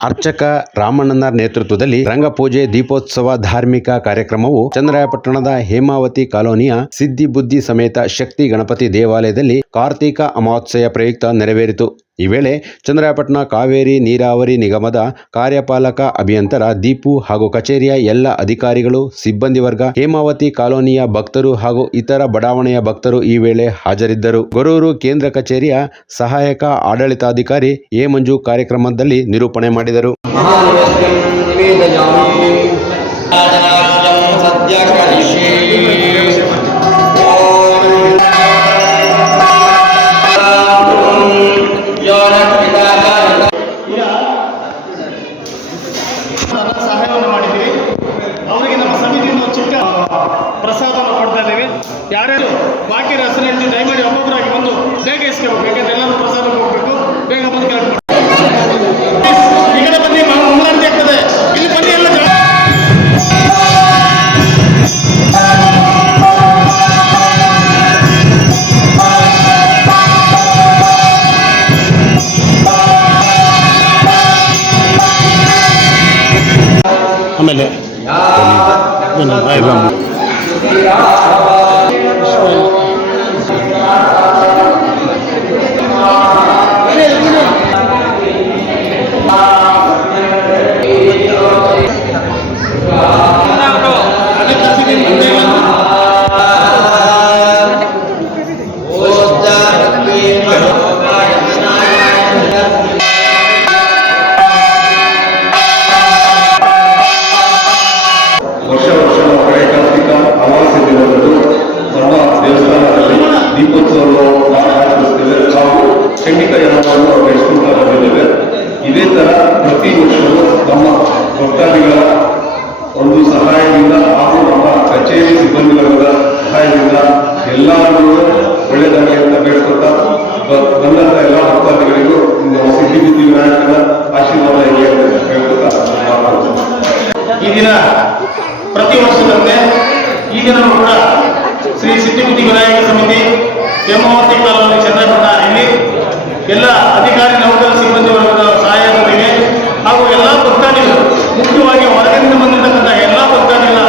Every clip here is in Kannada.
ಅರ್ಚಕ ರಾಮಣ್ಣನ ನೇತೃತ್ವದಲ್ಲಿ ರಂಗಪೂಜೆ ದೀಪೋತ್ಸವ ಧಾರ್ಮಿಕ ಕಾರ್ಯಕ್ರಮವು ಚಂದ್ರಾಯಪಟ್ಟಣದ ಹೇಮಾವತಿ ಕಾಲೋನಿಯ ಸಿದ್ದಿಬುದ್ದಿ ಸಮೇತ ಶಕ್ತಿ ಗಣಪತಿ ದೇವಾಲಯದಲ್ಲಿ ಕಾರ್ತೀಕ ಅಮಾವಾಸ್ಯೆಯ ಪ್ರಯುಕ್ತ ನೆರವೇರಿತು. ಈ ವೇಳೆ ಚಂದ್ರಾಯಪಟ್ಟಣ ಕಾವೇರಿ ನೀರಾವರಿ ನಿಗಮದ ಕಾರ್ಯಪಾಲಕ ಅಭಿಯಂತರ ದೀಪು ಹಾಗೂ ಕಚೇರಿಯ ಎಲ್ಲ ಅಧಿಕಾರಿಗಳು, ಸಿಬ್ಬಂದಿ ವರ್ಗ, ಹೇಮಾವತಿ ಕಾಲೋನಿಯ ಭಕ್ತರು ಹಾಗೂ ಇತರ ಬಡಾವಣೆಯ ಭಕ್ತರು ಈ ವೇಳೆ ಹಾಜರಿದ್ದರು. ಗೊರೂರು ಕೇಂದ್ರ ಕಚೇರಿಯ ಸಹಾಯಕ ಆಡಳಿತಾಧಿಕಾರಿ ಎ. ಮಂಜು ಕಾರ್ಯಕ್ರಮದಲ್ಲಿ ನಿರೂಪಣೆ ಮಾಡಿದರು. ಸದ್ಯ ಬೇಗ ಇಸ್ಕೋಬೇಕು ಯಾಕಂದ್ರೆ ಎಲ್ಲರೂ ಪ್ರಸಾದ ಹೋಗ್ಬೇಕು ಬೇಗ ಬಂದು ಕಡೆ ಬನ್ನಿ ಇಲ್ಲಿ ಬನ್ನಿ ಎಲ್ಲ. ಆಮೇಲೆ ವರ್ಷ ಎಲ್ಲರಿಗೂ ಒಳ್ಳೆಯದಾಗಲಿ ಅಂತ ಬೇಡ್ಕೊತಾ ಬಂದಂತ ಎಲ್ಲ ಭಕ್ತಾದಿಗಳಿಗೂ ಸಿದ್ಧಿ ಬುದ್ಧಿ ವಿನಾಯಕನ ಆಶೀರ್ವಾದ ಇರಲಿ ಅಂತ ಹೇಳ್ಕೊತಾ ಈ ದಿನ ಪ್ರತಿ ವರ್ಷದಂತೆ ಈ ದಿನವೂ ಕೂಡ ಶ್ರೀ ಸಿದ್ಧಿಬುದ್ಧಿ ವಿನಾಯಕ ಸಮಿತಿ, ಹೇಮಾವತಿ ಕಾಲೋನಿ ಚಂದ್ರಪಟ್ಟಣ ಇಲ್ಲಿ ಎಲ್ಲ ಅಧಿಕಾರಿ ನೌಕರ ಸಿಬ್ಬಂದಿ ವರ್ಗದ ಸಹಾಯದೊಂದಿಗೆ ಹಾಗೂ ಎಲ್ಲ ಭಕ್ತಾದಿಗಳು ಮುಖ್ಯವಾಗಿ ಹೊರಗಿನಿಂದ ಬಂದಿರತಕ್ಕಂಥ ಎಲ್ಲ ಭಕ್ತಾದಿಗಳ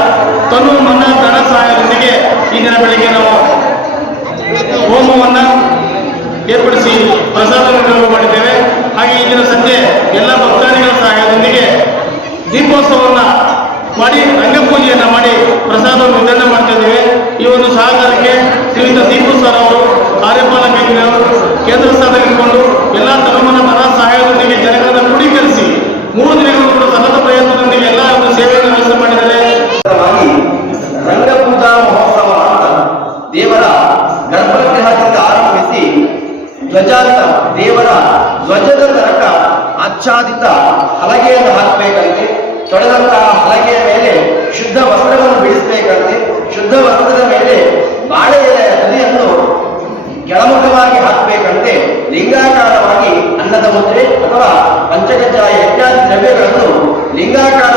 ತನು ಮನ ಧನ ಸಹಾಯದೊಂದಿಗೆ ಈ ದಿನ ಬೆಳಿಗ್ಗೆ ಧ್ವಜದ ತನಕ ಆಚ್ಛಾದಿತ ಹಲಗೆಯನ್ನು ಹಾಕಬೇಕಂತೆ ತೊಳೆದಂತಹ ಹಲಗೆಯ ಮೇಲೆ ಶುದ್ಧ ವಸ್ತ್ರವನ್ನು ಬಿಡಿಸಬೇಕಂತೆ ಶುದ್ಧ ವಸ್ತ್ರದ ಮೇಲೆ ಬಾಳೆ ಎಲೆಯ ಹಲಿಯನ್ನು ಕೆಳಮುಖವಾಗಿ ಹಾಕಬೇಕಂತೆ ಲಿಂಗಾಕಾರವಾಗಿ ಅನ್ನದ ಮುದ್ರೆ ಅಥವಾ ಪಂಚಕಜ್ಜಾಯ ಇತ್ಯಾದಿ ದ್ರವ್ಯಗಳನ್ನು ಲಿಂಗಾಕಾರವಾಗಿ